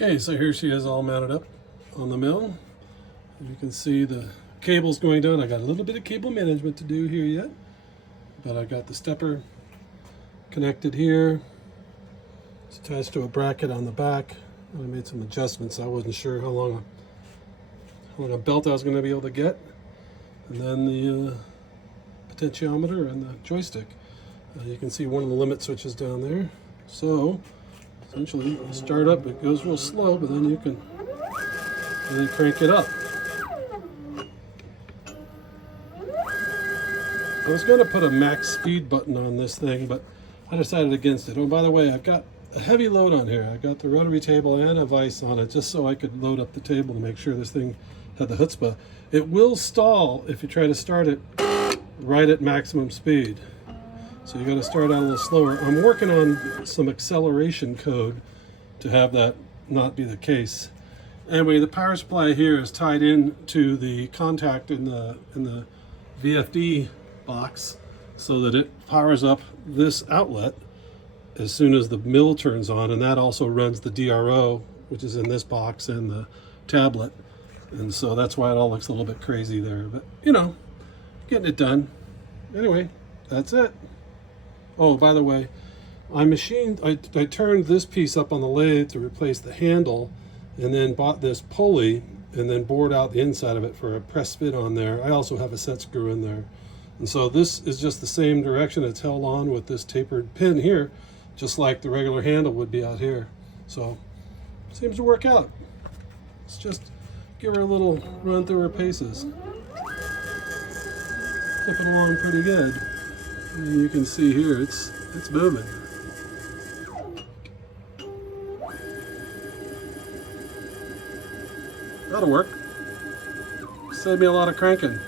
Okay, so here she is all mounted up on the mill. You can see the cables going down. I got a little bit of cable management to do here yet, but I got the stepper connected here. It's attached to a bracket on the back. I made some adjustments. I wasn't sure how long a belt I was going to be able to get. And then the potentiometer and the joystick. You can see one of the limit switches down there. So essentially, you start up, it goes real slow, but then you can really crank it up. I was going to put a max speed button on this thing, but I decided against it. Oh, by the way, I've got a heavy load on here. I got the rotary table and a vise on it just so I could load up the table to make sure this thing had the chutzpah. It will stall if you try to start it right at maximum speed. So you got to start out a little slower. I'm working on some acceleration code to have that not be the case. Anyway, the power supply here is tied in to the contact in the VFD box so that it powers up this outlet as soon as the mill turns on, and that also runs the DRO, which is in this box, and the tablet. And so that's why it all looks a little bit crazy there, but you know, getting it done. Anyway, that's it. Oh, by the way, I turned this piece up on the lathe to replace the handle, and then bought this pulley and then bored out the inside of it for a press fit on there. I also have a set screw in there. And so this is just the same direction. It's held on with this tapered pin here, just like the regular handle would be out here. So seems to work out. Let's just give her a little run through her paces. Clipping along pretty good. And you can see here it's moving. That'll work. Save me a lot of cranking.